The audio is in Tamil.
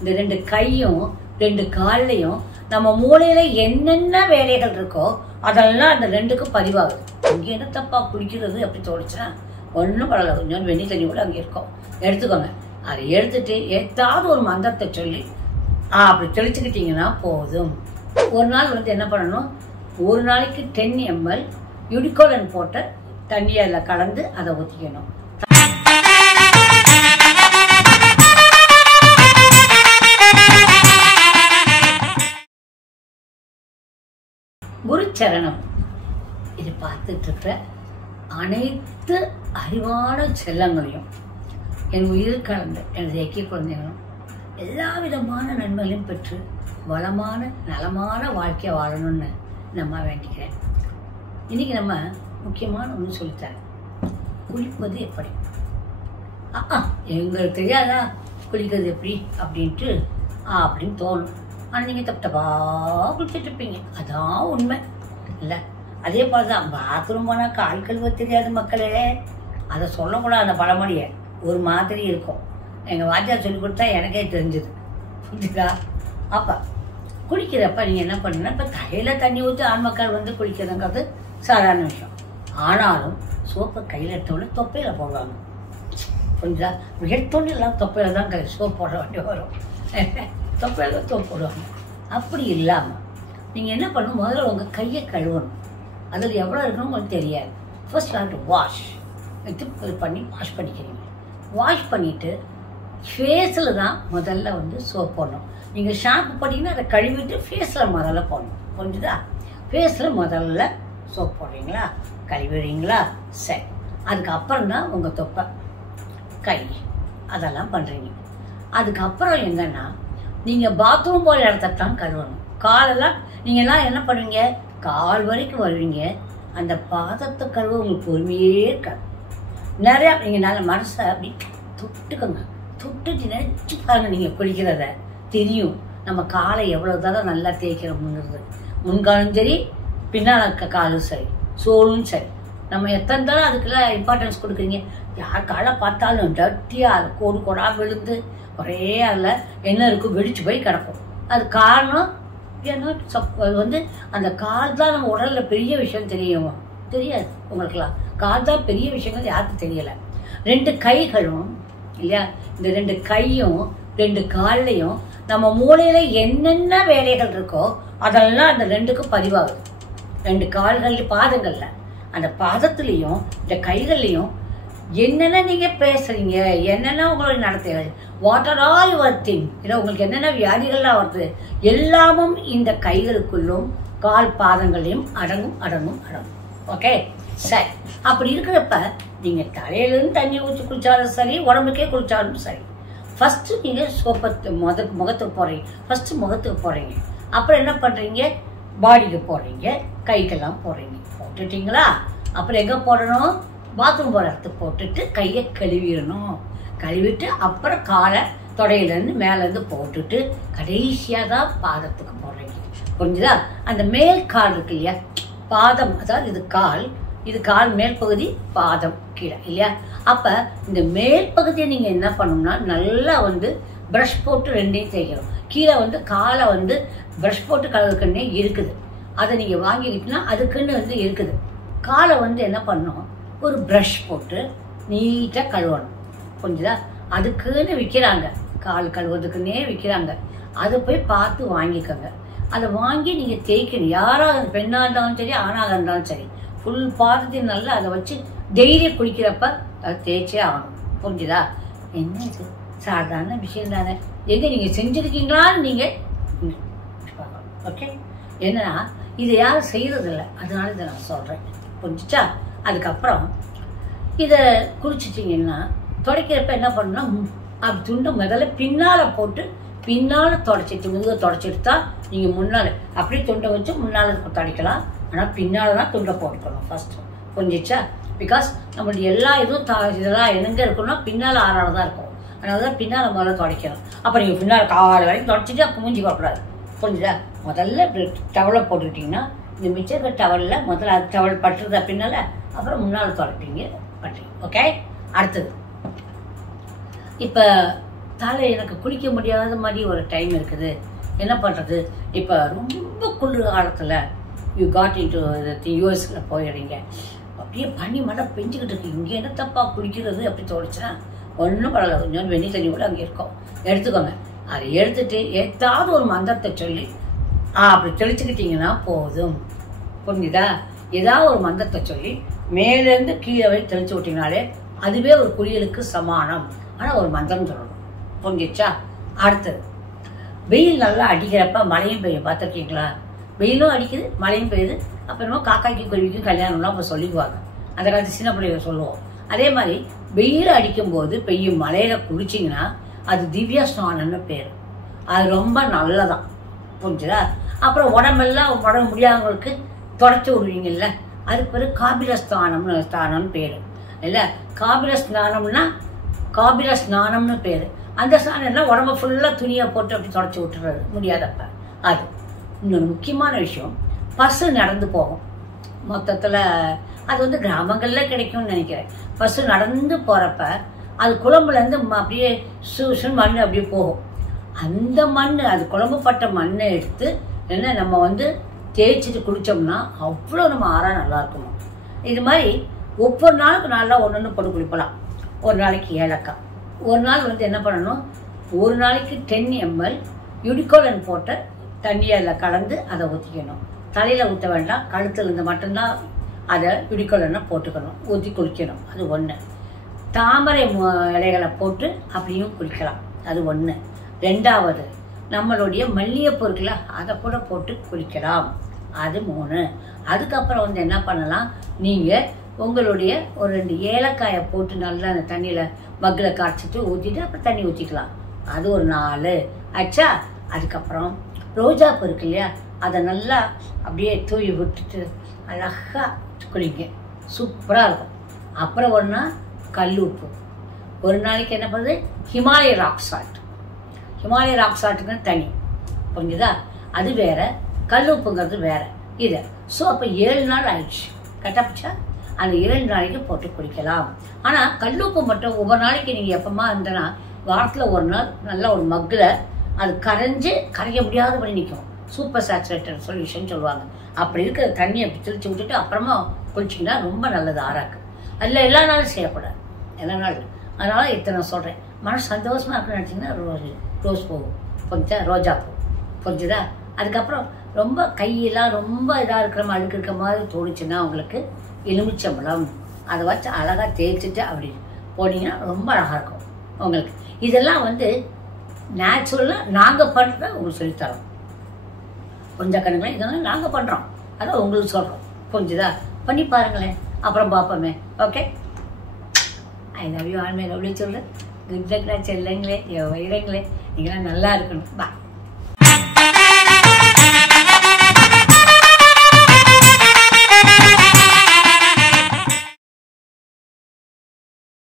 இந்த 2 கையும் 2 கால்லையும் நம்ம மூளையில என்னென்ன வேலைகள் இருக்கோ அதெல்லாம் அந்த 2க்கும் பதிவாகுது. இங்கே என்ன தப்பா குளிக்கிறது அப்படி தோணுச்சுன்னா ஒன்றும் பரவாயில்ல, கொஞ்சம் வெந்நி தண்ணி கூட அங்கே இருக்கும், எடுத்துக்கோங்க. அதை எடுத்துட்டு ஏதாவது ஒரு மந்திரத்தை சொல்லி அப்படி தெளிச்சுக்கிட்டீங்கன்னா போதும். ஒரு நாள் என்ன பண்ணணும், ஒரு நாளைக்கு 10 ml யுடிகோலன் போட்ட தண்ணியை அதில் கலந்து அதை ஊற்றிக்கணும். குருச்சரணம். இது பார்த்துட்டு இருக்கிற அனைத்து அறிவான செல்லங்களையும், என் உயிர் கலந்த எனது இயக்கிய குழந்தைகளும் எல்லா விதமான நன்மைகளையும் பெற்று வளமான நலமான வாழ்க்கையை வாழணும்னு நம்ம வேண்டிக்கிறேன். இன்னைக்கு நம்ம முக்கியமான ஒன்று சொல்லித்தரேன். குளிப்பது எப்படி? எங்களுக்கு தெரியாதா குளிக்கிறது எப்படி அப்படின்ட்டு அப்படின்னு தோணும். ஆனால் நீங்கள் தப்பா குளிச்சுட்டு இருப்பீங்க, அதான் உண்மை இல்லை? அதே போல தான் பாத்ரூம் போனால் கால் கழுவ தெரியாது மக்களே. அதை சொல்லக்கூடாது. அந்த பழமொழியை ஒரு மாதிரி இருக்கும். எங்கள் வாத்தியார் சொல்லி கொடுத்தா எனக்கே தெரிஞ்சுது, புரிஞ்சுதா? அப்போ குளிக்கிறப்ப நீங்கள் என்ன பண்ணுன்னா, இப்போ தலையில் தண்ணி ஊற்றி ஆண்மக்கள் குளிக்கிறதுங்கிறது சாதாரண விஷயம். ஆனாலும் சோப்பை கையில் எடுத்தோடனே தொப்பையில் போடுவாங்க, புரிஞ்சுதா? எடுத்தோடனே எல்லாம் தொப்பையில் தான் சோப் போட வேண்டிய வரும், தொப்பையில் சோப் போடுவாங்க. அப்படி இல்லாமல் நீங்கள் என்ன பண்ணணும், முதல்ல உங்கள் கையை கழுவணும். அதில் எவ்வளோ இருக்கணும் உங்களுக்கு தெரியாது. ஃபர்ஸ்ட் வந்து வாஷ் எடுத்து பண்ணி வாஷ் பண்ணிக்கிறீங்க. வாஷ் பண்ணிவிட்டு ஃபேஸில் தான் முதல்ல சோப் போடணும். நீங்கள் ஷாம்பு போட்டிங்கன்னா அதை கழுவிட்டு ஃபேஸில் முதல்ல போடணும், புரிஞ்சுதா? ஃபேஸில் முதல்ல சோப் போடுறீங்களா, கழுவிடுறீங்களா, சரி. அதுக்கப்புறம் தான் உங்கள் தொப்பை கை அதெல்லாம் பண்ணுறீங்க. அதுக்கப்புறம் என்னன்னா, நீங்கள் பாத்ரூம் போகிற இடத்தான் கழுவணும். காலெல்லாம் நீங்கள்லாம் என்ன பண்ணுவீங்க, கால் வரைக்கும் வருவீங்க, அந்த பாதத்தை கழுவ உங்களுக்கு பொறுமையே இருக்காது. நிறையா நீங்கள் நல்ல மனசை அப்படி தொட்டுக்கோங்க, தொட்டுட்டு நினச்சி பாருங்க. நீங்கள் குளிக்கிறத தெரியும் நம்ம காலை எவ்வளோ தான் நல்லா தேய்க்கிறோம்ங்கிறது. முன்காலும் சரி, பின்னால் காலும் சரி, சோலும் சரி. நம்ம எத்தனை தடவை அதுக்கெல்லாம் இம்பார்ட்டன்ஸ் கொடுக்குறீங்க. யார் காலை பார்த்தாலும் டர்ட்டியாக அது கோடு கோடாக விழுந்து ஒரே அதில் என்ன இருக்கும், வெடிச்சு போய் கிடக்கும். அது காரணம் ஏன்னா அது அந்த கால் தான் நம்ம உடலில் பெரிய விஷயம் தெரியுமா? தெரியாது உங்களுக்குலாம். கால் தான் பெரிய விஷயங்கள் யாருக்கும் தெரியலை. 2 கைகளும் இல்லையா, இந்த 2 கையும் 2 கால்லையும் நம்ம மூளையில என்னென்ன வேலைகள் இருக்கோ அதெல்லாம் அந்த 2க்கும் பதிவாகுது. 2 கால்கள் பாதங்கள்ல, அந்த பாதத்துலேயும் இந்த கைகள்லையும் என்னென்ன நீங்க பேசுறீங்க, என்னென்ன உங்களுடைய நடத்தைகள், what are all your thing, இல்லை உங்களுக்கு என்னென்ன வியாதிகள்லாம் வருது, எல்லாமும் இந்த கைகளுக்குள்ளும் கால் பாதங்களையும் அடங்கும். ஓகே, சரி. அப்படி இருக்கிறப்ப நீங்க தலையிலிருந்து தண்ணி ஊற்றி குளிச்சாலும் சரி, உடம்புக்கே குளிச்சாலும் சரி, ஃபர்ஸ்ட் நீங்க சோப்பத்தை முகத்துக்கு போடுறீங்க. ஃபர்ஸ்ட் முகத்துக்கு போடுறீங்க, அப்புறம் என்ன பண்றீங்க, பாடிக்கு போடுறீங்க, கைக்கெல்லாம் போடுறீங்க. போட்டுட்டீங்களா? அப்புறம் எங்க போடணும், பாத்ரூம் போகிற இடத்துக்கு போட்டுட்டு கையை கழுவிடணும். கழுவிட்டு அப்புறம் காலை தொடையிலேருந்து மேலேருந்து போட்டுட்டு கடைசியாக தான் பாதத்துக்கு போடுறீங்க, புரிஞ்சுதா? அந்த மேல் கால் இருக்கு இல்லையா, பாதம், அதாவது இது கால் மேல் பகுதி, பாதம் கீழே இல்லையா? அப்போ இந்த மேல் பகுதியை நீங்கள் என்ன பண்ணணும்னா, நல்லா ப்ரஷ் போட்டு 2யும் தேய்க்கணும். கீழே காலை ப்ரஷ் போட்டு கழுவுக்குன்னே இருக்குது, அதை நீங்கள் வாங்கிக்கிட்டீங்கன்னா அதுக்குன்னு இருக்குது. காலை என்ன பண்ணணும், ஒரு ப்ரஷ் போட்டு நீட்டாக கழுவணும், புரிஞ்சுதா? அதுக்குன்னு விற்கிறாங்க, கால் கழுவுறதுக்குன்னே விற்கிறாங்க. அதை போய் பார்த்து வாங்கிக்கோங்க. அதை வாங்கி நீங்கள் தேய்க்கணும். யாராக பெண்ணாக இருந்தாலும் சரி, ஆணாக இருந்தாலும் சரி, ஃபுல் பாதத்தையும் நல்லா அதை வச்சு டெய்லி குளிக்கிறப்ப அதை தேய்ச்சே ஆகணும், புரிஞ்சுதா? என்ன இது சாதாரண விஷயம் தானே, எங்கே நீங்கள் செஞ்சுருக்கீங்களான்னு நீங்கள் பார்க்கணும். ஓகே, என்னன்னா இதை யாரும் செய்யறதில்லை, அதனால இதை நான் சொல்கிறேன், புரிஞ்சுச்சா? அதுக்கப்புறம் இதை குளிச்சிட்டிங்கன்னா துடைக்கிறப்ப என்ன பண்ணணும்னா, அப்படி துண்டை முதல்ல பின்னால் போட்டு பின்னால் தொடச்சிட்டு முதுகை தொடச்சிட்டு தான் நீங்கள் முன்னால் அப்படியே துண்டை வச்சு முன்னால் துடைக்கலாம். ஆனால் பின்னால் தான் துண்டை போட்டுக்கணும் ஃபர்ஸ்ட், புரிஞ்சிச்சா? பிகாஸ் நம்மளுடைய எல்லா இதெல்லாம் எங்கே இருக்கணும்னா பின்னால் ஆறாக தான் இருக்கும். அதனால தான் பின்னால் முதல்ல துடைக்கணும். அப்போ நீங்கள் பின்னால் கால் வரைக்கும் தொடச்சிட்டு அப்போ மூஞ்சி போடக்கூடாது, புரிஞ்சுதா? முதல்ல டவலை போட்டுக்கிட்டிங்கன்னா இந்த மிச்சக்க டவலில் முதல்ல அது டவல் பட்டுறதா பின்னால், அப்புறம் முன்னால் துடைப்பீங்க பண்ணுறீங்க. ஓகே, அடுத்தது இப்போ தலை எனக்கு குளிக்க முடியாத மாதிரி ஒரு டைம் இருக்குது, என்ன பண்ணுறது? இப்போ ரொம்ப குளிர் காலத்தில் யூ காட் இன்டு யூஎஸ்ல போயிடுறீங்க, அப்படியே பனி மழை பெஞ்சுக்கிட்டு இருக்கு, இங்கே என்ன தப்பா குளிக்கிறது அப்படி தோணுச்சுன்னா ஒன்றும் பரவாயில்ல, கொஞ்சம் வெந்நி தண்ணி கூட அங்கே இருக்கும், எடுத்துக்கோங்க. அதை எடுத்துட்டு ஏதாவது ஒரு மந்திரத்தை சொல்லி அப்படி தெளிச்சுக்கிட்டீங்கன்னா போதும். புரிஞ்சுதா? ஏதாவது ஒரு மந்திரத்தை சொல்லி மேலேருந்து கீழே வரை தெளிச்சு விட்டீங்கனாலே அதுவே ஒரு குளியலுக்கு சமானம். ஆனால் ஒரு மந்திரம் சொல்லணும். புரிஞ்சிச்சா? அடுத்தது, வெயில் நல்லா அடிக்கிறப்ப மழையும் பெய்யும், பார்த்துருக்கீங்களா? வெயிலும் அடிக்குது, மழையும் பெய்யுது. அப்புறமா காக்காய்க்கு குருவிக்கும் கல்யாணம்லாம் அப்போ சொல்லிக்குவாங்க, அந்த காலத்து சின்ன பிள்ளைங்க சொல்லுவோம். அதே மாதிரி வெயில் அடிக்கும் போது பெய்யும் மழையில குளிச்சிங்கன்னா அது திவ்ய ஸ்நானம்னு பேர். அது ரொம்ப நல்லதான். புரிஞ்சுதா? அப்புறம் உடம்பெல்லாம் உடம்பு முடியாதவங்களுக்கு தொடச்சி விடுவீங்கல்ல, அது பேர் ஸ்தானம்னு பேர். இல்லை, காபில ஸ்நானம்னு பேர். அந்த ஸ்நானம்னா உடம்பு ஃபுல்லாக துணியை போட்டு அப்படி தொடச்சி விட்டுறது முடியாதப்ப. அது இன்னொரு முக்கியமான விஷயம், பசு நடந்து போகும். மொத்தத்தில் அது வந்து கிராமங்களில் கிடைக்கும்னு நினைக்கிறேன். பசு நடந்து போகிறப்ப அது குழம்புலேருந்து அப்படியே சுஷன் மண் அப்படியே போகும். அந்த மண், அது குழம்புப்பட்ட மண்ணை எடுத்து என்ன நம்ம வந்து தேய்ச்சிட்டு குளித்தோம்னா அவ்வளோ நம்ம ஆறா நல்லா இருக்கணும். இது மாதிரி ஒவ்வொரு நாளுக்கு நல்லா ஒன்று போட்டு குளிப்பலாம். ஒரு நாளைக்கு ஏலக்காய், ஒரு நாள் வந்து என்ன பண்ணணும், ஒரு நாளைக்கு 10 ml யுடிகோலன் போட்ட தண்ணி அதில் கலந்து அதை ஊற்றிக்கணும். தலையில் ஊற்ற வேண்டாம், கழுத்தில் இருந்து மட்டும்தான் அதை யுடிகோலனை போட்டுக்கணும், ஊற்றி குளிக்கணும். அது ஒன்று. தாமரை இலைகளை போட்டு அப்படியும் குளிக்கலாம், அது ஒன்று. ரெண்டாவது, நம்மளுடைய மல்லிகைப்பூ இருக்குல்ல, அதை கூட போட்டு குளிக்கலாம், அது 3. அதுக்கப்புறம் வந்து என்ன பண்ணலாம், நீங்கள் உங்களுடைய ஒரு 2 ஏலக்காயை போட்டு நல்லா அந்த தண்ணியில் மக்கில் காய்ச்சிட்டு ஊற்றிட்டு அப்புறம் தண்ணி ஊற்றிக்கலாம், அது ஒரு 4 ஆச்சா. அதுக்கப்புறம் ரோஜாப்பூ இருக்கு இல்லையா, அதை நல்லா அப்படியே தூவி விட்டுட்டு அழகாக குளிங்க, சூப்பராக இருக்கும். அப்புறம் ஒன்றா கல் உப்பு, ஒரு நாளைக்கு என்ன பண்ணுறது, ஹிமாலய ராக் சால்ட்டுன்னு தனி, புரிஞ்சுதா? அது வேற, கல் உப்புங்கிறது வேற. இது ஸோ அப்போ 7 நாள் ஆயிடுச்சு, கட்டாப்பிச்சா? அந்த 7 நாளைக்கு போட்டு குளிக்கலாம். ஆனால் கல் உப்பு மட்டும் ஒவ்வொரு நாளைக்கு நீங்கள் எப்பமா இருந்தனா வாரத்தில் ஒரு நாள் நல்லா ஒரு மக்கில் அது கரைய முடியாதபடி நிற்கும், சூப்பர் சேச்சுரேட்டட் சொல்யூஷன் சொல்லுவாங்க. அப்படி இருக்கிற தண்ணியை அப்படி தெளிச்சு விட்டுட்டு அப்புறமா குளிச்சிங்கன்னா ரொம்ப நல்லது, ஆறாக்கு. அதில் எல்லா நாளும் செய்யக்கூடாது, எல்லா நாளும். அதனால் இத்தனை சொல்கிறேன். மனசு சந்தோஷமாக இருக்குன்னு நினச்சிங்கன்னா ரோஸ் போகும், புரிஞ்சா? ரோஜா பூ, புரிஞ்சுதா? அதுக்கப்புறம் ரொம்ப கையெல்லாம் ரொம்ப இதாக இருக்கிற மாதிரி அழுக்கு இருக்கிற மாதிரி தோணுச்சுன்னா உங்களுக்கு எலுமிச்சம்பழம் அதை வச்சு அழகாக தேய்ச்சிட்டு அப்படி போனீங்கன்னா ரொம்ப அழகாக இருக்கும் உங்களுக்கு. இதெல்லாம் வந்து நேச்சுரலாக நாங்கள் பண்ணுறத உங்களுக்கு சொல்லித்தரோம். கொஞ்சம் கணக்கில் இதெல்லாம் நாங்கள் பண்ணுறோம், அதான் உங்களுக்கு சொல்கிறோம், புரிஞ்சுதா? பண்ணி பாருங்களேன், அப்புறம் பார்ப்போமே. Okay, I love you all my lovely children. Good luck நான் செல்லுங்களே, வைரங்களே, நீங்களாம் நல்லா இருக்கணும். பா.